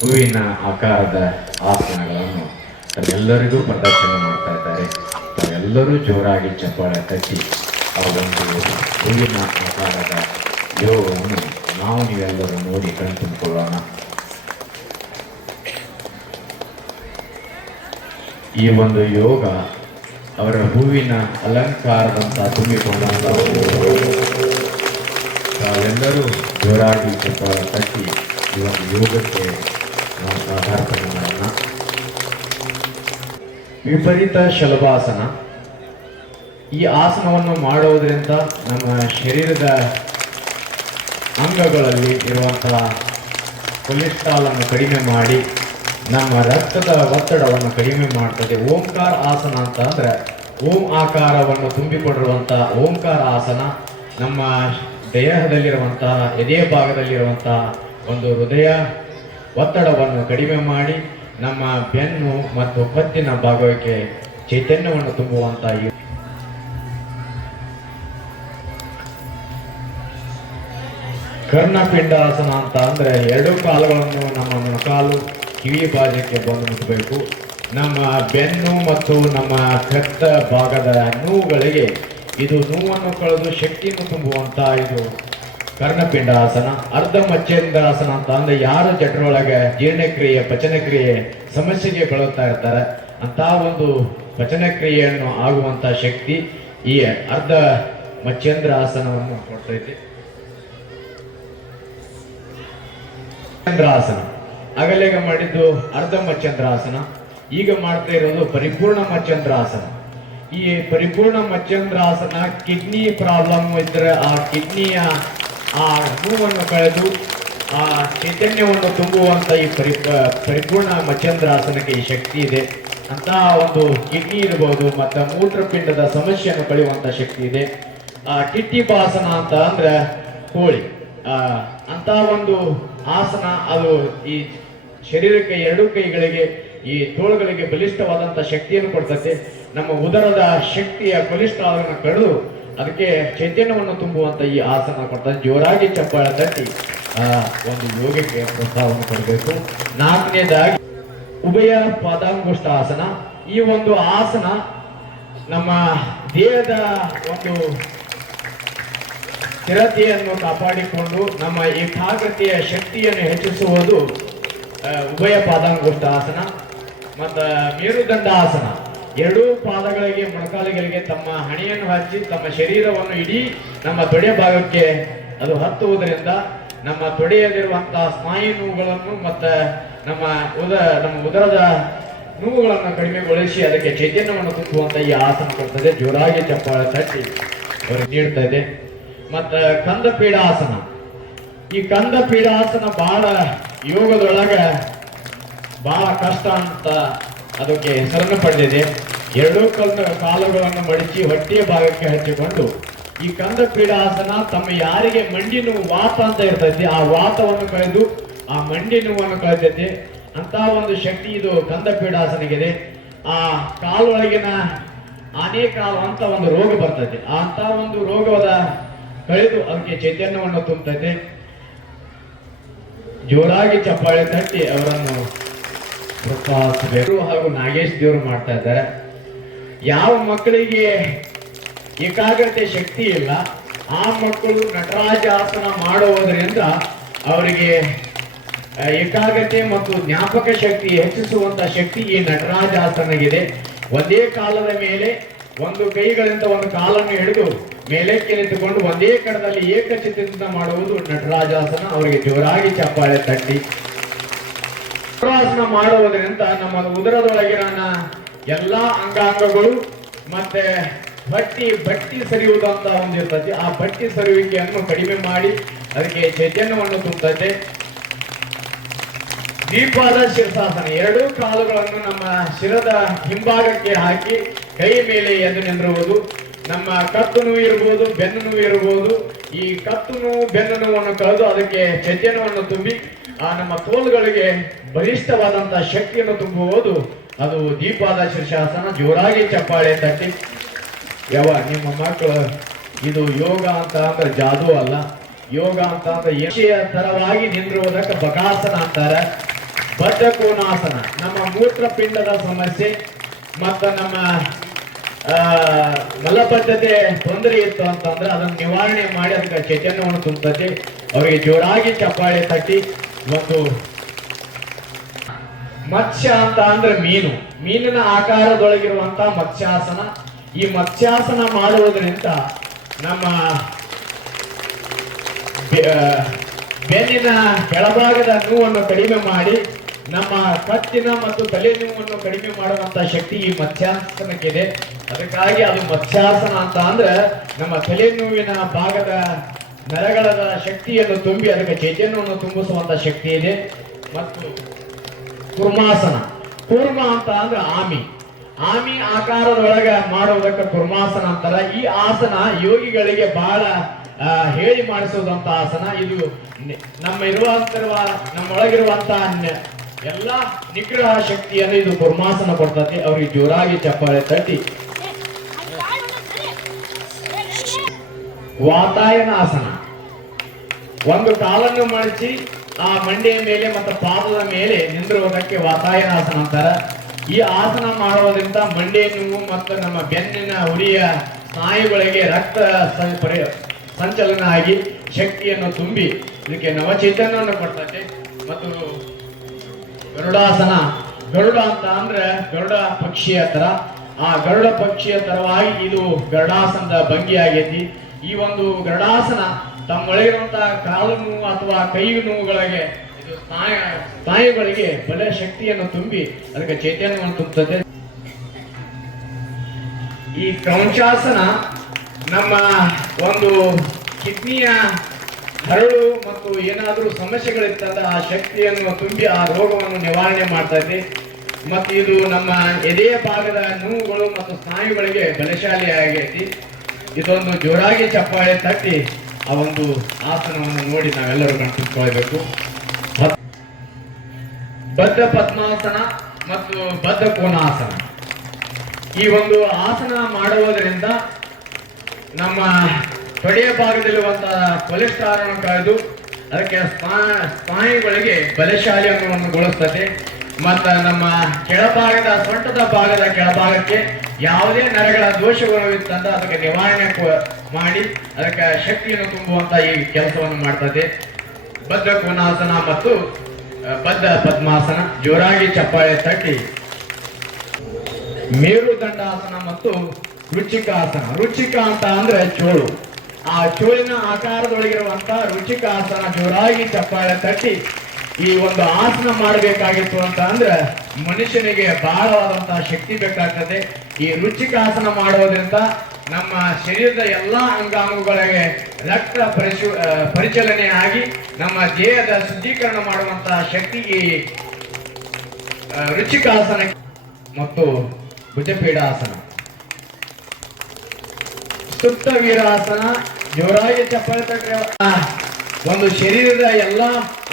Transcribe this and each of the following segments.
ಹೂವಿನ ಆಕಾರದ ಆಸನಗಳನ್ನು ತಮ್ಮೆಲ್ಲರಿಗೂ ಪ್ರದರ್ಶನ ಮಾಡ್ತಾ ಇದ್ದಾರೆ. ತಾವೆಲ್ಲರೂ ಜೋರಾಗಿ ಚಪ್ಪಾಳೆ ತಟ್ಟಿ ಒಂದು ಹೂವಿನ ಆಕಾರದ ಯೋಗವನ್ನು ನಾವು ನೀವೆಲ್ಲರೂ ನೋಡಿ ಕಣ್ತುಂಬಿಕೊಳ್ಳೋಣ ಈ ಒಂದು ಯೋಗ ಅವರ ಹೂವಿನ ಅಲಂಕಾರದಂತ ತುಂಬಿಕೊಂಡಂತ ಒಂದು ತಾವೆಲ್ಲರೂ ಜೋರಾಗಿ ಚಪ್ಪಾಳೆ ತಟ್ಟಿ ಈ ಯೋಗಕ್ಕೆ ವಿಪರೀತ ಶಲಭಾಸನ. ಈ ಆಸನವನ್ನು ಮಾಡುವುದರಿಂದ ನಮ್ಮ ಶರೀರದ ಅಂಗಗಳಲ್ಲಿ ಇರುವಂತಹ ಕೊಲೆಸ್ಟ್ರಾಲ್ ಅನ್ನು ಕಡಿಮೆ ಮಾಡಿ, ನಮ್ಮ ರಕ್ತದ ಒತ್ತಡವನ್ನು ಕಡಿಮೆ ಮಾಡ್ತದೆ. ಓಂಕಾರ ಆಸನ ಅಂತ ಅಂದ್ರೆ ಓಂ ಆಕಾರವನ್ನು ತುಂಬಿಕೊಂಡಿರುವಂತಹ ಓಂಕಾರ ಆಸನ ನಮ್ಮ ದೇಹದಲ್ಲಿರುವಂತಹ ಎದೆಯ ಭಾಗದಲ್ಲಿರುವಂತಹ ಒಂದು ಹೃದಯ ಒತ್ತಡವನ್ನು ಕಡಿಮೆ ಮಾಡಿ ನಮ್ಮ ಬೆನ್ನು ಮತ್ತು ಕತ್ತಿನ ಭಾಗಕ್ಕೆ ಚೈತನ್ಯವನ್ನು ತುಂಬುವಂತ ಕರ್ಣಪಿಂಡಾಸನ ಅಂತ ಅಂದ್ರೆ ಎರಡು ಕಾಲುಗಳನ್ನು ನಮ್ಮ ಮೊಣಕಾಲು, ಕಿವಿ ಭಾಗಕ್ಕೆ ಬಂದು ಮುಟ್ಟಬೇಕು ನಮ್ಮ ಬೆನ್ನು ಮತ್ತು ನಮ್ಮ ಕತ್ತ ಭಾಗದ ನೋವುಗಳಿಗೆ ಇದು ನೋವನ್ನು ಕಳೆದು ಶಕ್ತಿಯನ್ನು ತುಂಬುವಂತ ಇದು. ಕರ್ಣಪಿಂಡಾಸನ ಅರ್ಧ ಮಚ್ಚೇಂದ್ರಾಸನ ಅಂತ ಅಂದ್ರೆ ಯಾರು ಜಠರೊಳಗೆ ಜೀರ್ಣಕ್ರಿಯೆ, ಪಚನಕ್ರಿಯೆ ಸಮಸ್ಯೆಗೆ ಬಳಲ್ತಾ ಇರ್ತಾರೆ, ಅಂತ ಒಂದು ಪಚನಕ್ರಿಯೆಯನ್ನು ಆಗುವಂತ ಶಕ್ತಿ ಈ ಅರ್ಧ ಮಚ್ಚೇಂದ್ರ ಆಸನವನ್ನು ಕೊಡ್ತೈತಿ. ಚಂದ್ರಾಸನ. ಅಗಲೇಗ ಮಾಡಿದ್ದು ಅರ್ಧ ಮಚ್ಚಂದ್ರಾಸನ ಈಗ ಮಾಡ್ತಾ ಇರೋದು ಪರಿಪೂರ್ಣ ಮಚ್ಚಂದ್ರಾಸನ ಈ ಪರಿಪೂರ್ಣ ಮಚ್ಚಂದ್ರಾಸನ ಕಿಡ್ನಿ ಪ್ರಾಬ್ಲಮ್ ಇದ್ರೆ ಆ ಕಿಡ್ನಿಯ ಆ ಹೂವನ್ನು ಕಳೆದು, ಆ ಚೈತನ್ಯವನ್ನು ತುಂಬುವಂತ ಈ ಪರಿ ಪರಿಪೂರ್ಣ ಮಚ್ಚಂದ್ರಾಸನಕ್ಕೆ ಈ ಶಕ್ತಿ ಇದೆ. ಅಂತ ಒಂದು ಕಿಡ್ನಿ ಇರಬಹುದು ಮತ್ತು ಮೂತ್ರಪಿಂಡದ ಸಮಸ್ಯೆಯನ್ನು ಕಳೆಯುವಂತ ಶಕ್ತಿ ಇದೆ. ಆ ಟಿಟ್ಟಿಪಾಸನ ಅಂತ ಅಂದ್ರೆ ಕೋಳಿ. ಅಂತ ಒಂದು ಆಸನ, ಅದು ಈ ಶರೀರಕ್ಕೆ ಎರಡು ಕೈಗಳಿಗೆ, ಈ ತೋಳುಗಳಿಗೆ ಬಲಿಷ್ಠವಾದಂತ ಶಕ್ತಿಯನ್ನು ಕೊಡ್ತದೆ. ನಮ್ಮ ಉದರದ ಶಕ್ತಿಯ ಬಲಿಷ್ಠ ಅದನ್ನು ಕಡಿದು ಅದಕ್ಕೆ ಚೈತನ್ಯವನ್ನು ತುಂಬುವಂತ ಈ ಆಸನ ಕೊಡ್ತಾನೆ ಜೋರಾಗಿ ಚಪ್ಪಾಳೆ ತಟ್ಟಿ ಒಂದು ಯೋಗಕ್ಕೆ ಪ್ರೋತ್ಸಾಹವನ್ನು ಕೊಡಬೇಕು. ನಾಲ್ಕನೇದಾಗಿ, ಉಭಯ ಪಾದಾಂಗುಷ್ಟ ಆಸನ. ಈ ಒಂದು ಆಸನ ನಮ್ಮ ದೇಹದ ಒಂದು ಸ್ಥಿರತೆಯನ್ನು ಕಾಪಾಡಿಕೊಂಡು ನಮ್ಮ ಏಕಾಗ್ರತೆಯ ಶಕ್ತಿಯನ್ನು ಹೆಚ್ಚಿಸುವುದು ಉಭಯ ಪಾದಾಂಗುಷ್ಟ ಆಸನ. ಮತ್ತು ಮೇರುದಂಡ ಆಸನ. ಎರಡೂ ಪಾದಗಳಿಗೆ ಮೊಣಕಾಲುಗಳಿಗೆ ತಮ್ಮ ಹಣೆಯನ್ನು ಹಚ್ಚಿ ತಮ್ಮ ಶರೀರವನ್ನು ಇಡೀ ನಮ್ಮ ತೊಡೆ ಭಾಗಕ್ಕೆ ಅದು ಹತ್ತುವುದರಿಂದ ನಮ್ಮ ತೊಡೆಯಲ್ಲಿರುವಂತಹ ಸ್ನಾಯು ನೋವುಗಳನ್ನು ಮತ್ತು ನಮ್ಮ ಉದ, ನಮ್ಮ ಉದರದ ನೋವುಗಳನ್ನು ಕಡಿಮೆಗೊಳಿಸಿ ಅದಕ್ಕೆ ಚೈತನ್ಯವನ್ನು ತುಂಬುವಂತ ಈ ಆಸನ ಕೊಡ್ತದೆ. ಜೋರಾಗಿ ಚಪ್ಪಾಳೆ ತಟ್ಟಿ ನೀಡ್ತಾ ಇದೆ. ಮತ್ತು ಕಂದ ಪೀಡಾಸನ. ಈ ಕಂದ ಪೀಡಾಸನ ಬಹಳ ಯೋಗದೊಳಗೆ ಬಹಳ ಕಷ್ಟ ಅಂತ ಅದಕ್ಕೆ ಹೆಸರನ್ನು ಪಡೆದಿದೆ. ಎರಡೂ ಕಂದ ಕಾಲುಗಳನ್ನು ಮಡಚಿ ಹೊಟ್ಟೆಯ ಭಾಗಕ್ಕೆ ಹಚ್ಚಿಕೊಂಡು, ಈ ಕಂದ ಪೀಡಾಸನ ತಮ್ಮ ಯಾರಿಗೆ ಮಂಡಿ ನೋವು ವಾತ ಅಂತ ಇರ್ತೈತಿ, ಆ ವಾತವನ್ನು ಕಳೆದು, ಆ ಮಂಡಿ ನೋವನ್ನು ಕಳೆದೈತಿ. ಅಂತ ಒಂದು ಶಕ್ತಿ ಇದು ಕಂದ ಪೀಡಾಸನಿಗಿದೆ ಆ ಕಾಲೊಳಗಿನ ಅನೇಕ ಅಂತ ಒಂದು ರೋಗ ಬರ್ತೈತೆ. ಅಂತ ಒಂದು ರೋಗವಾದ ಕಳೆದು ಅದಕ್ಕೆ ಚೈತನ್ಯವನ್ನು ತುಂಬತೈತೆ. ಜೋರಾಗಿ ಚಪ್ಪಾಳೆ ತಟ್ಟಿ ಅವರನ್ನು ಪ್ರೋತ್ಸಾಹಿಸಬೇಕು ಹಾಗೂ ನಾಗೇಶ್ ದೇವರು ಮಾಡ್ತಾ ಇದ್ದಾರೆ. ಯಾವ ಮಕ್ಕಳಿಗೆ ಏಕಾಗ್ರತೆ ಶಕ್ತಿ ಇಲ್ಲ, ಆ ಮಕ್ಕಳು ನಟರಾಜ ಆಸನ ಮಾಡುವುದರಿಂದ ಅವರಿಗೆ ಏಕಾಗ್ರತೆ ಮತ್ತು ಜ್ಞಾಪಕ ಶಕ್ತಿ ಹೆಚ್ಚಿಸುವಂತ ಶಕ್ತಿ ಈ ನಟರಾಜ ಆಸನಗಿದೆ ಒಂದೇ ಕಾಲದ ಮೇಲೆ ಒಂದು ಕೈಗಳಿಂದ ಒಂದು ಕಾಲನ್ನು ಹಿಡಿದು ಮೇಲಕ್ಕೆ ನಿಂತುಕೊಂಡು ಒಂದೇ ಕಡದಲ್ಲಿ ಏಕಚಿತ್ತದಿಂದ ಮಾಡುವುದು ನಟರಾಜಾಸನ. ಅವರಿಗೆ ಜೋರಾಗಿ ಚಪ್ಪಾಳೆ ತಟ್ಟಿ. ನಟರಾಸನ ಮಾಡುವುದರಿಂದ ನಮ್ಮ ಉದರದೊಳಗಿನ ಎಲ್ಲಾ ಅಂಗಾಂಗಗಳು ಮತ್ತೆ ಬಟ್ಟಿ ಬಟ್ಟಿ ಸರಿಯುವುದಂತ ಅಂತ ಇರ್ತದೆ ಆ ಬಟ್ಟಿ ಸರಿಯುವಿಕೆಯನ್ನು ಕಡಿಮೆ ಮಾಡಿ ಅದಕ್ಕೆ ಚೈತನ್ಯವನ್ನು ತುಂಬುತ್ತದೆ. ದೀಪಾದ ಶಿರಸಾಸನ ಎರಡೂ ಕಾಲುಗಳನ್ನು ನಮ್ಮ ಶಿರದ ಹಿಂಭಾಗಕ್ಕೆ ಹಾಕಿ ಕೈ ಮೇಲೆ ಎದ್ದು ನಿಂದಿರುವುದು ನಮ್ಮ ಕತ್ತು ನೋವು ಇರಬಹುದು ಬೆನ್ನು ನೋವು ಇರಬಹುದು ಈ ಕತ್ತು ನೋವು, ಬೆನ್ನು ನೋವನ್ನು ಕಳೆದು ಅದಕ್ಕೆ ಚೈತನ್ಯವನ್ನು ತುಂಬಿ ಆ ನಮ್ಮ ಕೋಲುಗಳಿಗೆ ಬಲಿಷ್ಠವಾದಂತಹ ಶಕ್ತಿಯನ್ನು ತುಂಬುವುದು ಅದು ದೀಪಾದ ಶೀರ್ಷಾಸನ ಜೋರಾಗಿ ಚಪ್ಪಾಳೆ ತಟ್ಟಿ. ಯಾವ ನಿಮ್ಮ ಮಕ್ಕಳು ಇದು ಯೋಗ ಅಂತ ಅಂದ್ರೆ ಜಾದು ಅಲ್ಲ. ಯೋಗ ಅಂತ ಅಂದ್ರೆ ಯಶಿಯ ತರವಾಗಿ ನಿಂದಿರುವುದಕ್ಕೆ ಬಕಾಸನ ಅಂತಾರೆ. ಬದ್ಧಕೋನಾಸನ. ನಮ್ಮ ಮೂತ್ರಪಿಂಡದ ಸಮಸ್ಯೆ, ಮತ್ತು ನಮ್ಮ ಮಲಬದ್ಧತೆ ತೊಂದರೆ ಇತ್ತು ಅಂತಂದ್ರೆ ಅದನ್ನು ನಿವಾರಣೆ ಮಾಡಿ ಅದಕ್ಕೆ ಚೈತನ್ಯವನ್ನು ತುಂಬತ್ತಿ ಅವರಿಗೆ ಜೋರಾಗಿ ಚಪ್ಪಾಳೆ ತಟ್ಟಿ. ಒಂದು ಮತ್ಸ್ಯ ಅಂತ ಅಂದ್ರೆ ಮೀನು. ಮೀನಿನ ಆಕಾರದೊಳಗಿರುವಂತ ಮತ್ಸ್ಯಾಸನ. ಈ ಮತ್ಸ್ಯಾಸನ ಮಾಡುವುದರಿಂದ ನಮ್ಮ ಬೆನ್ನಿನ ಕೆಳಭಾಗದ ನೋವನ್ನು ಕಡಿಮೆ ಮಾಡಿ, ನಮ್ಮ ಕತ್ತಿನ ಮತ್ತು ತಲೆ ನೋವನ್ನು ಕಡಿಮೆ ಮಾಡುವಂತ ಶಕ್ತಿ ಈ ಮತ್ಸ್ಯಾಸನಕ್ಕಿದೆ. ಅದಕ್ಕಾಗಿ ಅದು ಮತ್ಸ್ಯಾಸನ ಅಂತ ಅಂದ್ರೆ ನಮ್ಮ ತಲೆ ನೋವಿನ ಭಾಗದ ನರಗಳ ಶಕ್ತಿಯನ್ನು ತುಂಬಿ ಅದಕ್ಕೆ ಚೈತನ್ಯವನ್ನು ತುಂಬಿಸುವಂತ ಶಕ್ತಿ ಇದೆ. ಮತ್ತು ಕುರ್ಮಾಸನ. ಕೂರ್ಮ ಅಂತ ಅಂದ್ರೆ ಆಮಿ. ಆಮಿ ಆಕಾರದೊಳಗ ಮಾಡುವುದಕ್ಕೆ ಕುರ್ಮಾಸನ ಅಂತಾರ. ಈ ಆಸನ ಯೋಗಿಗಳಿಗೆ ಬಹಳ ಹೇಳಿ ಮಾಡಿಸುವುದಂತ ಆಸನ. ಇದು ನಮ್ಮ ಇರುವಂತಿರುವ ನಮ್ಮೊಳಗಿರುವಂತ ಎಲ್ಲಾ ನಿಗ್ರಹ ಶಕ್ತಿಯನ್ನು ಇದು ಕುರ್ಮಾಸನ ಕೊಡ್ತದೆ. ಅವ್ರಿಗೆ ಜೋರಾಗಿ ಚಪ್ಪಾಳೆ ತಟ್ಟಿ. ವಾತಾಯನ ಆಸನ. ಒಂದು ಕಾಲನ್ನು ಮಡಚಿ ಆ ಮಂಡೆಯ ಮೇಲೆ ಮತ್ತು ಪಾದದ ಮೇಲೆ ನಿಂದಿರುವುದಕ್ಕೆ ವಾತಾಯನಾಸನ ಅಂತಾರ. ಈ ಆಸನ ಮಾಡುವುದರಿಂದ ಮಂಡೆ ನೋವು ಮತ್ತು ನಮ್ಮ ಬೆನ್ನಿನ ಉರಿಯ ಸ್ನಾಯುಗಳಿಗೆ ರಕ್ತ ಸಂಚಲನ ಆಗಿ ಶಕ್ತಿಯನ್ನು ತುಂಬಿ ಇದಕ್ಕೆ ನವಚೈತನ್ಯವನ್ನು ಕೊಡ್ತದೆ. ಮತ್ತು ಗರುಡಾಸನ, ಗರುಡ ಅಂತ ಅಂದ್ರೆ ಗರುಡ ಪಕ್ಷಿಯ ತರ ಆ ಗರುಡ ಪಕ್ಷಿಯ ತರವಾಗಿ ಇದು ಗರುಡಾಸನದ ಭಂಗಿ ಆಗೈತಿ ಈ ಒಂದು ಗರುಡಾಸನ ತಮ್ಮೊಳಗಿರುವಂತಹ ಕಾಲು ನೋವು ಅಥವಾ ಕೈ ನೋವುಗಳಿಗೆ ಇದು ಸ್ನಾಯ, ಸ್ನಾಯುಗಳಿಗೆ ಬಲ ಶಕ್ತಿಯನ್ನು ತುಂಬಿ ಅದಕ್ಕೆ ಚೈತನ್ಯವನ್ನು ತುಂಬುತ್ತದೆ. ಈ ಕ್ರೌಂಚಾಸನ ನಮ್ಮ ಒಂದು ಕಿಡ್ನಿಯ ಹರಳು ಮತ್ತು ಏನಾದರೂ ಸಮಸ್ಯೆಗಳಿತ್ತಂದ್ರೆ ಆ ಶಕ್ತಿಯನ್ನು ತುಂಬಿ ಆ ರೋಗವನ್ನು ನಿವಾರಣೆ ಮಾಡ್ತದೆ ಮತ್ತು ಇದು ನಮ್ಮ ಎದೆಯ ಭಾಗದ ನೋವುಗಳು ಮತ್ತು ಸ್ನಾಯುಗಳಿಗೆ ಬಲಶಾಲಿ ಆಗೈತಿ ಇದೊಂದು ಜೋರಾಗಿ ಚಪ್ಪಾಳೆ ತಟ್ಟಿ ಆ ಒಂದು ಆಸನವನ್ನು ನೋಡಿ ನಾವೆಲ್ಲರೂ ಕಣ್ತುಕೊಳ್ಬೇಕು ಬದ್ಧ ಪದ್ಮಾಸನ ಮತ್ತು ಬದ್ಧ ಕೋನಾಸನ. ಈ ಒಂದು ಆಸನ ಮಾಡುವುದರಿಂದ ನಮ್ಮ ತೊಡೆಯ ಭಾಗದಲ್ಲಿರುವಂತಹ ಕೊಲೆಸ್ಟ್ರಾಲ್ ಅನ್ನು ಕಾಯ್ದು ಅದಕ್ಕೆ ಸ್ನಾ- ಸ್ನಾಯುಗಳಿಗೆ ಬಲಶಾಲಿ ಅನ್ನುಗೊಳಿಸ್ತದೆ ಮತ್ತು ನಮ್ಮ ಕೆಳಭಾಗದ ಸೊಂಟದ ಭಾಗದ ಕೆಳಭಾಗಕ್ಕೆ ಯಾವುದೇ ನರಗಳ ದೋಷಗಳು ಇತ್ತಂದ್ರೆ ಅದಕ್ಕೆ ನಿವಾರಣೆ ಮಾಡಿ, ಅದಕ್ಕೆ ಶಕ್ತಿಯನ್ನು ತುಂಬುವಂತ ಈ ಕೆಲಸವನ್ನು ಮಾಡ್ತದೆ. ಬದ್ಧ ಕೋನಾಸನ ಮತ್ತು ಬದ್ಧ ಪದ್ಮಾಸನ, ಜೋರಾಗಿ ಚಪ್ಪಾಳೆ ತಟ್ಟಿ. ಮೇರುದಂಡಾಸನ ಮತ್ತು ರುಚಿಕಾಸನ. ರುಚಿಕ ಅಂತ ಅಂದ್ರೆ ಚೋಳು. ಆ ಚೋಳಿನ ಆಕಾರದೊಳಗಿರುವಂತ ರುಚಿಕಾಸನ ಜೋರಾಗಿ ಚಪ್ಪಾಳೆ ತಟ್ಟಿ ಈ ಒಂದು ಆಸನ ಮಾಡಬೇಕಾಗಿತ್ತು ಅಂತ ಅಂದ್ರೆ ಮನುಷ್ಯನಿಗೆ ಬಹಳವಾದಂತಹ ಶಕ್ತಿ ಬೇಕಾಗ್ತದೆ. ಈ ರುಚಿಕಾಸನ ಮಾಡೋದ್ರಿಂದ ನಮ್ಮ ಶರೀರದ ಎಲ್ಲಾ ಅಂಗಾಂಗಗಳಿಗೆ ರಕ್ತ ಪರಿಶು ಪರಿಚಲನೆ ಆಗಿ ನಮ್ಮ ದೇಹದ ಶುದ್ಧೀಕರಣ ಮಾಡುವಂತಹ ಶಕ್ತಿ ಈ ರುಚಿಕ ರುಚಿಕಾಸನ ಮತ್ತು ಭುಜಪೀಡಾಸನ ಸುಪ್ತ ವೀರಾಸನ ಜೋರಾಗಿ ಚಪ್ಪಳ ಒಂದು ಶರೀರದ ಎಲ್ಲ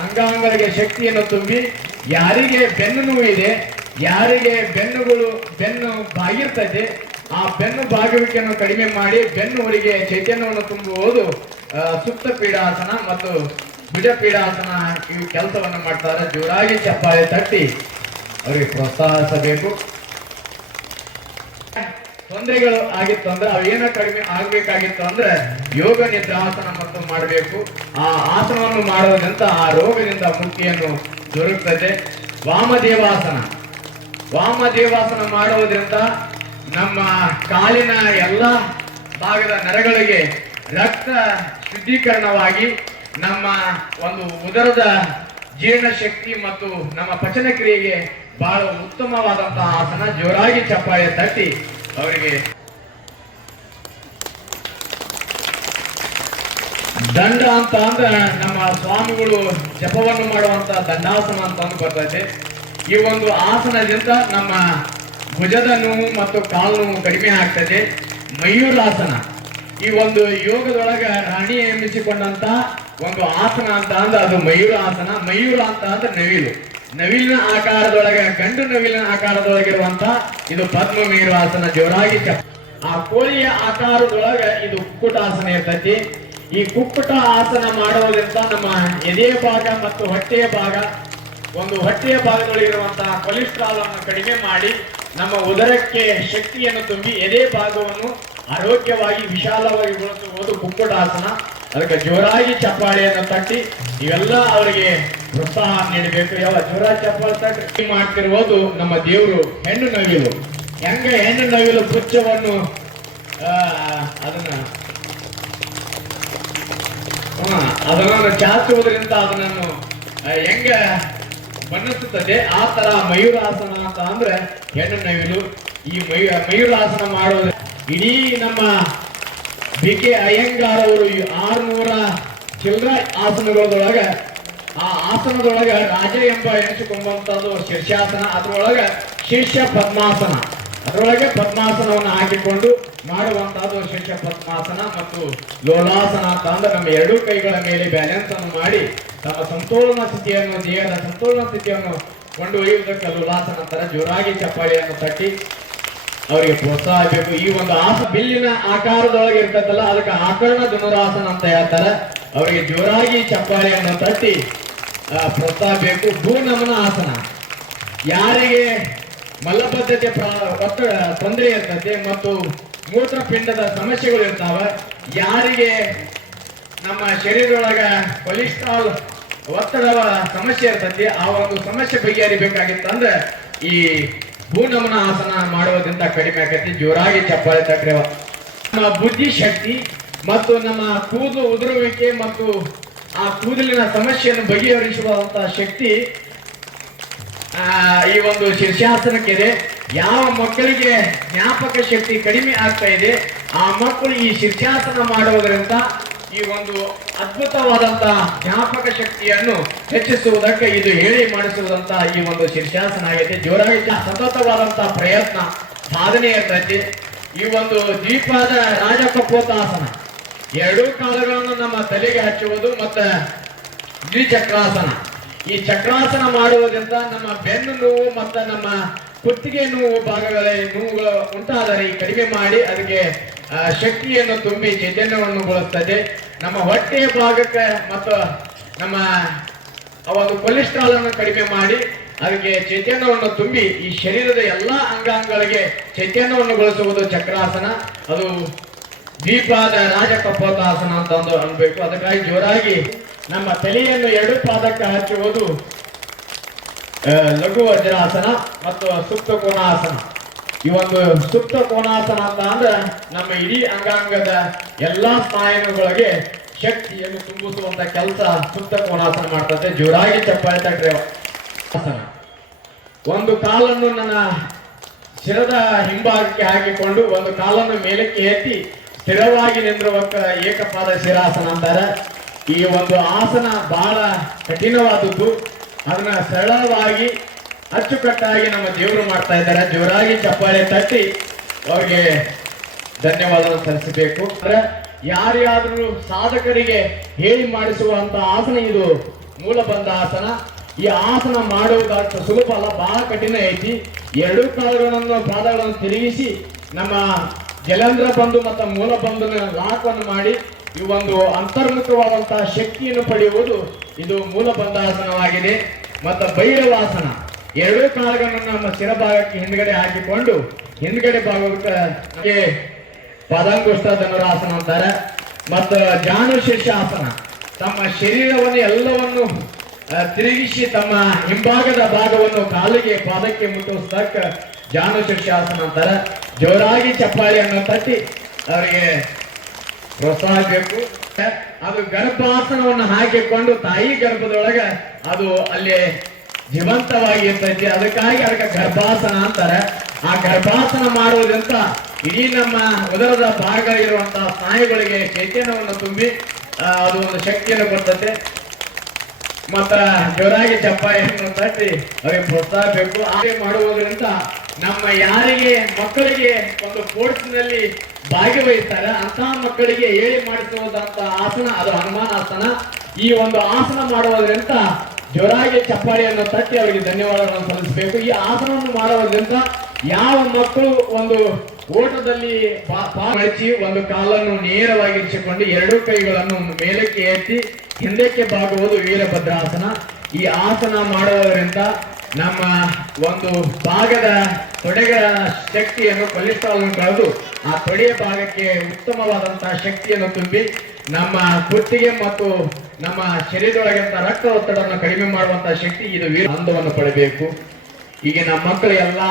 ಅಂಗಾಂಗಗಳಿಗೆ ಶಕ್ತಿಯನ್ನು ತುಂಬಿ ಯಾರಿಗೆ ಬೆನ್ನು ನೋವು ಇದೆ, ಯಾರಿಗೆ ಬೆನ್ನುಗಳು, ಬೆನ್ನು ಬಾಗಿರ್ತದೆ, ಆ ಬೆನ್ನು ಬಾಗುವಿಕೆಯನ್ನು ಕಡಿಮೆ ಮಾಡಿ ಬೆನ್ನುವರಿಗೆ ಚೈತನ್ಯವನ್ನು ತುಂಬುವುದು ಸುಪ್ತ ಪೀಡಾಸನ ಮತ್ತು ಬಿಡ ಪೀಡಾಸನ ಈ ಕೆಲಸವನ್ನು ಮಾಡ್ತಾರೆ. ಜೋರಾಗಿ ಚಪ್ಪಾಳೆ ತಟ್ಟಿ. ಅವರಿಗೆ ಪ್ರೋತ್ಸಾಹಿಸಬೇಕು. ತೊಂದರೆಗಳು ಆಗಿತ್ತು ಅಂದ್ರೆ ಅವು ಏನೋ ಕಡಿಮೆ ಆಗ್ಬೇಕಾಗಿತ್ತು ಅಂದ್ರೆ ಯೋಗ ನಿದ್ರಾಸನ ಮತ್ತು ಮಾಡಬೇಕು. ಆ ಆಸನವನ್ನು ಮಾಡುವುದರಿಂದ ಆ ರೋಗದಿಂದ ಮುಕ್ತಿಯನ್ನು ದೊರಕುತ್ತದೆ ವಾಮದೇವಾಸನ. ವಾಮದೇವಾಸನ ಮಾಡುವುದರಿಂದ ನಮ್ಮ ಕಾಲಿನ ಎಲ್ಲ ಭಾಗದ ನರಗಳಿಗೆ ರಕ್ತ ಶುದ್ಧೀಕರಣವಾಗಿ ನಮ್ಮ ಒಂದು ಉದರದ ಜೀರ್ಣಶಕ್ತಿ ಮತ್ತು ನಮ್ಮ ಪಚನ ಕ್ರಿಯೆಗೆ ಬಹಳ ಉತ್ತಮವಾದಂತಹ ಆಸನ ಜೋರಾಗಿ ಚಪ್ಪಾಳೆ ತಟ್ಟಿ ಅವರಿಗೆ ದಂಡ ಅಂತ ಅಂದ್ರೆ ನಮ್ಮ ಸ್ವಾಮಿಗಳು ಜಪವನ್ನು ಮಾಡುವಂತ ದಂಡಾಸನ ಅಂತ ಅಂದು ಬರ್ತೈತೆ. ಈ ಒಂದು ಆಸನದಿಂದ ನಮ್ಮ ಭುಜದ ನೋವು ಮತ್ತು ಕಾಲು ನೋವು ಕಡಿಮೆ ಆಗ್ತದೆ ಮಯೂರಾಸನ ಈ ಒಂದು ಯೋಗದೊಳಗ ರಾಣಿ ಎಂಬಿಸಿಕೊಂಡಂತ ಒಂದು ಆಸನ ಅಂತ ಅಂದ್ರೆ ಅದು ಮಯೂರ ಆಸನ. ಮಯೂರ ಅಂತ ಅಂದ್ರೆ ನವಿಲು. ನವಿಲಿನ ಆಕಾರದೊಳಗೆ, ಗಂಡು ನವಿಲಿನ ಆಕಾರದೊಳಗಿರುವಂತ ಇದು ಪದ್ಮ ಮೇರುವಾಸನ ಜೋರಾಗಿ ಆ ಕೋಳಿಯ ಆಕಾರದೊಳಗ ಇದು ಕುಕ್ಕುಟಾಸನ ಇರ್ತೈತಿ. ಈ ಕುಕ್ಕುಟ ಆಸನ ಮಾಡುವುದರಿಂದ ನಮ್ಮ ಎದೆಯ ಭಾಗ ಮತ್ತು ಹೊಟ್ಟೆಯ ಭಾಗ, ಒಂದು ಹೊಟ್ಟೆಯ ಭಾಗದೊಳಗಿರುವಂತಹ ಕೊಲೆಸ್ಟ್ರಾಲ್ ಅನ್ನು ಕಡಿಮೆ ಮಾಡಿ, ನಮ್ಮ ಉದರಕ್ಕೆ ಶಕ್ತಿಯನ್ನು ತುಂಬಿ ಎದೆ ಭಾಗವನ್ನು ಆರೋಗ್ಯವಾಗಿ ವಿಶಾಲವಾಗಿ ಬಳಸುವುದು ಕುಕ್ಕುಟಾಸನ. ಅದಕ್ಕೆ ಜೋರಾಗಿ ಚಪ್ಪಾಳೆಯನ್ನು ತಟ್ಟಿ ಇವೆಲ್ಲ ಅವರಿಗೆ ಪ್ರೋತ್ಸಾಹ ನೀಡಬೇಕು. ಯಾವ ಜೋರ ಚಪ್ಪಾಳೆ ತಟ್ಟಿ ಮಾಡ್ತಿರುವುದು ನಮ್ಮ ದೇವರು ಹೆಣ್ಣು ನವಿಲು. ಹೆಂಗ ಹೆಣ್ಣು ನವಿಲು ಪುಚ್ಚವನ್ನು ಅದನ್ನ ಅದನ್ನು ಚಾಚುವುದರಿಂದ ಅದನ್ನು ಹೆಂಗ ಬಣ್ಣಿಸುತ್ತದೆ ಆ ತರ ಮಯೂರಾಸನ ಅಂತ ಅಂದ್ರೆ ಹೆಣ್ಣು ನವಿಲು. ಈ ಮಯೂ, ಮಯೂರಾಸನ ಮಾಡುವುದು ಇಡೀ ನಮ್ಮ ಬಿ ಕೆ ಅಯ್ಯಂಗಾರ್ ಅವರು ಆರ್ನೂರ ಚಿಲ್ಲರ ಆಸನಗಳೊಳಗ, ಆ ಆಸನದೊಳಗ ರಾಜ ಎಂಬ ಎನಿಸಿಕೊಂಬಂತದ್ದು ಶೀರ್ಷಾಸನ. ಅದರೊಳಗ ಶಿಷ್ಯ ಪದ್ಮಾಸನ. ಅದರೊಳಗೆ ಪದ್ಮಾಸನವನ್ನು ಹಾಕಿಕೊಂಡು ಮಾಡುವಂತಹದ್ದು ಶಿಷ್ಯ ಪದ್ಮಾಸನ ಮತ್ತು ಲೋಲಾಸನ ಅಂತ ಅಂದ್ರೆ ನಮ್ಮ ಎರಡೂ ಕೈಗಳ ಮೇಲೆ ಬ್ಯಾಲೆನ್ಸ್ ಅನ್ನು ಮಾಡಿ ತಮ್ಮ ಸಂತೋಲನ ಸ್ಥಿತಿಯನ್ನು, ದೇಹದ ಸಂತೋಲನ ಸ್ಥಿತಿಯನ್ನು ಕೊಂಡೊಯ್ಯುವುದಕ್ಕೆ ಲೋಲಾಸನ ಅಂತಾರೆ ಜೋರಾಗಿ ಚಪ್ಪಾಳಿಯನ್ನು ತಟ್ಟಿ ಅವರಿಗೆ ಪ್ರೋತ್ಸಾಹ ಬೇಕು ಈ ಒಂದು ಆಸ ಬಿಲ್ಲಿನ ಆಕಾರದೊಳಗೆ ಇರ್ತದಲ್ಲ ಅದಕ್ಕೆ ಆಕರ್ಣ ಧನುರಾಸನ ಅಂತ ಹೇಳ್ತಾರೆ. ಅವರಿಗೆ ಜೋರಾಗಿ ಚಪ್ಪಾಳೆಯನ್ನು ತಟ್ಟಿ ಪ್ರೋತ್ಸಾಹ ಬೇಕು ಭೂನಮನ ಆಸನ. ಯಾರಿಗೆ ಮಲಬದ್ಧತೆ ತೊಂದರೆ ಇರ್ತದೆ ಮತ್ತು ಮೂತ್ರಪಿಂಡದ ಸಮಸ್ಯೆಗಳು ಇರ್ತಾವೆ, ಯಾರಿಗೆ ನಮ್ಮ ಶರೀರದೊಳಗ ಕೊಲೆಸ್ಟ್ರಾಲ್ ಒತ್ತಡದ ಸಮಸ್ಯೆ ಇರ್ತೈತಿ, ಆ ಒಂದು ಸಮಸ್ಯೆ ಬಗೆಹರಿಬೇಕಾಗಿತ್ತಂದ್ರೆ ಈ ಭೂನಮನ ಆಸನ ಮಾಡೋದ್ರಿಂದ ಕಡಿಮೆ ಆಕೈತಿ. ಜೋರಾಗಿ ಚಪ್ಪಾಳೆ ತಗ್ರವ. ನಮ್ಮ ಬುದ್ಧಿ ಶಕ್ತಿ ಮತ್ತು ನಮ್ಮ ಕೂದಲು ಉದುರುವಿಕೆ ಮತ್ತು ಆ ಕೂದಲಿನ ಸಮಸ್ಯೆಯನ್ನು ಬಗೆಹರಿಸುವಂತಹ ಶಕ್ತಿ ಈ ಒಂದು ಶೀರ್ಷಾಸನಕ್ಕಿದೆ ಯಾವ ಮಕ್ಕಳಿಗೆ ಜ್ಞಾಪಕ ಶಕ್ತಿ ಕಡಿಮೆ ಆಗ್ತಾ ಇದೆ, ಆ ಮಕ್ಕಳು ಈ ಶೀರ್ಷಾಸನ ಮಾಡುವುದರಿಂದ ಈ ಒಂದು ಅದ್ಭುತವಾದಂತಹ ಜ್ಞಾಪಕ ಶಕ್ತಿಯನ್ನು ಹೆಚ್ಚಿಸುವುದಕ್ಕೆ ಇದು ಹೇಳಿ ಮಾಡಿಸುವುದಂತಹ ಈ ಒಂದು ಶೀರ್ಷಾಸನ ಆಗೈತೆ ಜೋರಾಗಿ ಸತತವಾದಂತಹ ಪ್ರಯತ್ನ ಸಾಧನೆ ಇರ್ತೈತಿ ಈ ಒಂದು ದ್ವೀಪದ ರಾಜಕಪೋತಾಸನ. ಎರಡೂ ಕಾಲಗಳನ್ನು ನಮ್ಮ ತಲೆಗೆ ಹಚ್ಚುವುದು ಮತ್ತೆ ದ್ವಿಚಕ್ರಾಸನ. ಈ ಚಕ್ರಾಸನ ಮಾಡುವುದರಿಂದ ನಮ್ಮ ಬೆನ್ನು ನೋವು ಮತ್ತು ನಮ್ಮ ಕುತ್ತಿಗೆ ನೋವು ಭಾಗಗಳಲ್ಲಿ ನೋವುಗಳು ಉಂಟಾದರೆ ಕಡಿಮೆ ಮಾಡಿ ಅದಕ್ಕೆ ಶಕ್ತಿಯನ್ನು ತುಂಬಿ ಚೈತನ್ಯವನ್ನು ಬಳಸ್ತದೆ. ನಮ್ಮ ಹೊಟ್ಟೆಯ ಭಾಗಕ್ಕೆ ಮತ್ತು ನಮ್ಮ ಒಂದು ಕೊಲೆಸ್ಟ್ರಾಲ್ ಅನ್ನು ಕಡಿಮೆ ಮಾಡಿ, ಅದಕ್ಕೆ ಚೈತನ್ಯವನ್ನು ತುಂಬಿ ಈ ಶರೀರದ ಎಲ್ಲಾ ಅಂಗಾಂಗಗಳಿಗೆ ಚೈತನ್ಯವನ್ನು ಬಳಸುವುದು ಚಕ್ರಾಸನ. ಅದು ದ್ವೀಪಾದ ರಾಜ ಕಪೋತಾಸನ ಅಂತ ಒಂದು ಅನ್ಬೇಕು. ಅದಕ್ಕಾಗಿ ಜೋರಾಗಿ ನಮ್ಮ ತಲೆಯನ್ನು ಎರಡು ಪಾದಕ್ಕೆ ಹಚ್ಚುವುದು ಲಘು ವಜ್ರಾಸನ ಮತ್ತು ಸುಪ್ತ ಕೋನಾಸನ. ಈ ಒಂದು ಸುಪ್ತ ಕೋನಾಸನ ಅಂತ ಅಂದ್ರೆ ನಮ್ಮ ಇಡೀ ಅಂಗಾಂಗದ ಎಲ್ಲಾ ಸ್ನಾಯುಗಳಿಗೆ ಶಕ್ತಿಯನ್ನು ತುಂಬಿಸುವಂತ ಕೆಲಸ ಸುಪ್ತ ಕೋನಾಸನ ಮಾಡ್ತದೆ. ಜೋರಾಗಿ ಚಪ್ಪಾಳೆ ಒಂದು ಕಾಲನ್ನು ನನ್ನ ಶಿರದ ಹಿಂಭಾಗಕ್ಕೆ ಹಾಕಿಕೊಂಡು ಒಂದು ಕಾಲನ್ನು ಮೇಲಕ್ಕೆ ಎತ್ತಿ ಸ್ಥಿರವಾಗಿ ನಿಂದಿರುವ ಏಕಪಾದ ಶಿರಾಸನ ಅಂತಾರೆ. ಈ ಒಂದು ಆಸನ ಬಹಳ ಕಠಿಣವಾದದ್ದು. ಅದನ್ನ ಸರಳವಾಗಿ ಅಚ್ಚುಕಟ್ಟಾಗಿ ನಮ್ಮ ದೇವರು ಮಾಡ್ತಾ ಇದ್ದಾರೆ. ಜೋರಾಗಿ ಚಪ್ಪಾಳೆ ತಟ್ಟಿ ಅವ್ರಿಗೆ ಧನ್ಯವಾದ ಸಲ್ಲಿಸಬೇಕು. ಅಂದ್ರೆ ಯಾರ್ಯಾದ್ರೂ ಸಾಧಕರಿಗೆ ಹೇಳಿ ಮಾಡಿಸುವಂತ ಆಸನ ಇದು ಮೂಲಬಂಧ ಆಸನ. ಈ ಆಸನ ಮಾಡುವುದಷ್ಟು ಸುಲಭ ಅಲ್ಲ, ಬಹಳ ಕಠಿಣ ಐತಿ. ಎರಡು ಕಾಲುಗಳನ್ನು, ಪಾದಗಳನ್ನು ತಿರುಗಿಸಿ ನಮ್ಮ ಜಲೇಂದ್ರ ಬಂಧು ಮತ್ತು ಮೂಲ ಬಂಧುನ ಲಾಕವನ್ನು ಮಾಡಿ ಈ ಒಂದು ಅಂತರ್ಮುಖವಾದಂತಹ ಶಕ್ತಿಯನ್ನು ಪಡೆಯುವುದು ಇದು ಮೂಲ ಬಂಧಾಸನವಾಗಿದೆ ಮತ್ತು ಭೈರವಾಸನ. ಎರಡೂ ಕಾಲುಗಳನ್ನು ನಮ್ಮ ಶಿರಭಾಗಕ್ಕೆ ಹಿಂದ್ಗಡೆ ಹಾಕಿಕೊಂಡು ಹಿಂದ್ಗಡೆ ಭಾಗಕ್ಕೆ ಪದಂಗುಷ್ಟ ಧನುರಾಸನ ಅಂತಾರೆ. ಮತ್ತು ಜಾನು ಶೀರ್ಷಾಸನ ತಮ್ಮ ಶರೀರವನ್ನು ಎಲ್ಲವನ್ನು ತಿರುಗಿಸಿ ತಮ್ಮ ಹಿಂಭಾಗದ ಭಾಗವನ್ನು ಕಾಲಿಗೆ ಪಾದಕ್ಕೆ ಮುಟ್ಟಿಸತಕ್ಕ ಜಾನು ಶೀರ್ಷಾಸನ ಅಂತಾರೆ. ಜೋರಾಗಿ ಚಪ್ಪಾಳಿಯನ್ನು ತಟ್ಟಿ ಅವರಿಗೆ ಪ್ರೋತ್ಸಾಹ ಬೇಕು. ಅದು ಗರ್ಭಾಸನವನ್ನು ಹಾಕಿಕೊಂಡು ತಾಯಿ ಗರ್ಭದೊಳಗೆ ಅದು ಅಲ್ಲಿ ಜೀವಂತವಾಗಿ ಇರ್ತೈತಿ. ಅದಕ್ಕಾಗಿ ಅದಕ್ಕೆ ಗರ್ಭಾಸನ ಅಂತಾರೆ. ಆ ಗರ್ಭಾಸನ ಮಾಡುವುದಂತ ಇಡೀ ನಮ್ಮ ಉದರದ ಭಾಗಗಳಿರುವಂತಹ ಸ್ನಾಯುಗಳಿಗೆ ಚೈತನ್ಯವನ್ನು ತುಂಬಿ ಅದು ಒಂದು ಶಕ್ತಿಯನ್ನು ಕೊಡ್ತದೆ ಮತ್ತ ಜೋರಾಗಿ ಅಂತ ತಟ್ಟಿ ಅವರಿಗೆ ಪ್ರೋತ್ಸಾಹ ಬೇಕು ಹಾಗೆ ಮಾಡುವುದರಿಂದ ನಮ್ಮ ಯಾರಿಗೆ, ಮಕ್ಕಳಿಗೆ ಒಂದು ಸ್ಪೋರ್ಟ್ಸ್ನಲ್ಲಿ ಭಾಗವಹಿಸ್ತಾರೆ. ಅಂತಹ ಮಕ್ಕಳಿಗೆ ಹೇಳಿ ಮಾಡಿಸುವುದಂತ ಆಸನ, ಅದು ಹನುಮಾನ್ ಆಸನ ಈ ಒಂದು ಆಸನ ಮಾಡುವುದರಿಂದ ಜೋರಾಗಿ ಚಪ್ಪಾಳಿಯನ್ನು ತಟ್ಟಿ ಅವರಿಗೆ ಧನ್ಯವಾದಗಳನ್ನು ಸಲ್ಲಿಸಬೇಕು. ಈ ಆಸನವನ್ನು ಮಾಡುವುದರಿಂದ ಯಾವ ಮಕ್ಕಳು ಒಂದು ಓಟದಲ್ಲಿ ಪಾ- ಒಂದು ಕಾಲನ್ನು ನೇರವಾಗಿರಿಸಿಕೊಂಡು ಎರಡೂ ಕೈಗಳನ್ನು ಮೇಲಕ್ಕೆ ಎತ್ತಿ ಹಿಂದಕ್ಕೆ ಬಾಗುವುದು ವೀರಭದ್ರಾಸನ. ಈ ಆಸನ ಮಾಡುವುದರಿಂದ ನಮ್ಮ ಒಂದು ಭಾಗದ ತೊಡೆಗಳ ಶಕ್ತಿಯನ್ನು ಕೊಲೆಸ್ಟ್ರಾಲ್ ಕಳೆದು ಆ ತೊಡೆಯ ಭಾಗಕ್ಕೆ ಉತ್ತಮವಾದಂತಹ ಶಕ್ತಿಯನ್ನು ತುಂಬಿ ನಮ್ಮ ಕುತ್ತಿಗೆ ಮತ್ತು ನಮ್ಮ ಶರೀರದೊಳಗಿಂತ ರಕ್ತ ಒತ್ತಡವನ್ನು ಕಡಿಮೆ ಮಾಡುವಂತಹ ಶಕ್ತಿ ಇದು ವೀರ ಆನಂದವನ್ನು ಪಡಬೇಕು ಈಗಿನ ಮಕ್ಕಳು ಎಲ್ಲ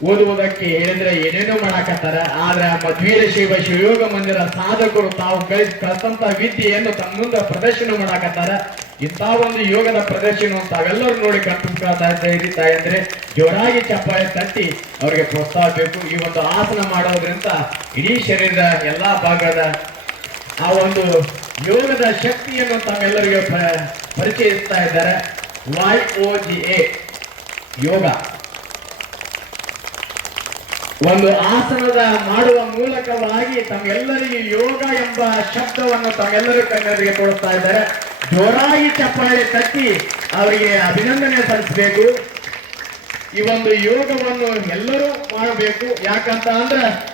ಓದುವುದಕ್ಕೆ ಹೇಳಿದ್ರೆ ಏನೇನೋ ಮಾಡಾಕತ್ತಾರ, ಆದ್ರೆ ಮಧ್ವೀರ ಶಿವ ಶಿವಯೋಗ ಮಂದಿರ ಸಾಧಕರು ತಾವು ಕಳಿ ಕಲಿತಂತ ವಿದ್ಯೆಯನ್ನು ತಮ್ಮ ಮುಂದೆ ಪ್ರದರ್ಶನ ಮಾಡಾಕತ್ತಾರ. ಇಂಥ ಒಂದು ಯೋಗದ ಪ್ರದರ್ಶನ ತಾವೆಲ್ಲರೂ ನೋಡಿ ಇದ್ದೀರಿ ಅಂದ್ರೆ ಜೋರಾಗಿ ಚಪ್ಪಾಳೆ ತಟ್ಟಿ ಅವರಿಗೆ ಪ್ರೋತ್ಸಾಹ ಬೇಕು. ಈ ಒಂದು ಆಸನ ಮಾಡೋದ್ರಿಂದ ಇಡೀ ಶರೀರದ ಎಲ್ಲಾ ಭಾಗದ ಆ ಒಂದು ಯೋಗದ ಶಕ್ತಿಯನ್ನು ತಾವೆಲ್ಲರಿಗೆ ಪ- ಪರಿಚಯಿಸ್ತಾ ಇದ್ದಾರೆ. ವೈ ಓ ಜಿ ಎ ಯೋಗ. ಒಂದು ಆಸನದ ಮಾಡುವ ಮೂಲಕವಾಗಿ ತಮ್ಮೆಲ್ಲರಿಗೂ ಯೋಗ ಎಂಬ ಶಬ್ದವನ್ನು ತಮ್ಮೆಲ್ಲರೂ ಕನ್ನಡಿಗೆ ಕೊಡುತ್ತಾ ಇದ್ದಾರೆ. ಜೋರಾಗಿ ಚಪ್ಪಾಳೆ ತಟ್ಟಿ ಅವರಿಗೆ ಅಭಿನಂದನೆ ಸಲ್ಲಿಸಬೇಕು. ಈ ಒಂದು ಯೋಗವನ್ನು ಎಲ್ಲರೂ ಮಾಡಬೇಕು. ಯಾಕಂತ ಅಂದ್ರೆ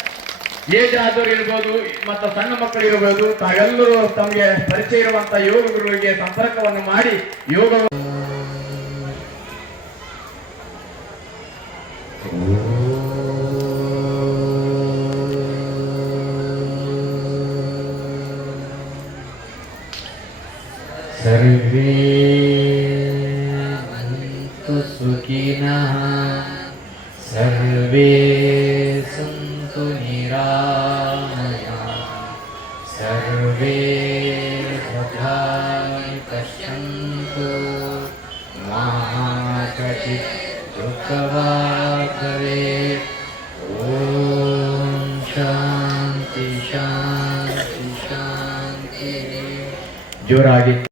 ಏಜ್ ಆದವರು ಇರ್ಬೋದು, ಮತ್ತು ಸಣ್ಣ ಮಕ್ಕಳು ಇರ್ಬೋದು, ತಾವೆಲ್ಲರೂ ತಮಗೆ ಪರಿಚಯ ಇರುವಂತಹ ಯೋಗ ಗುರುಗಳಿಗೆ ಸಂಪರ್ಕವನ್ನು ಮಾಡಿ ಯೋಗ ಸರ್ವೇ ಸರ್ವೇ ಸುಂದರ सन्तु निरामया सर्वे भद्राणि पश्यन्तु। मा कचित् ॐ शान्ति शान्ति शान्ति।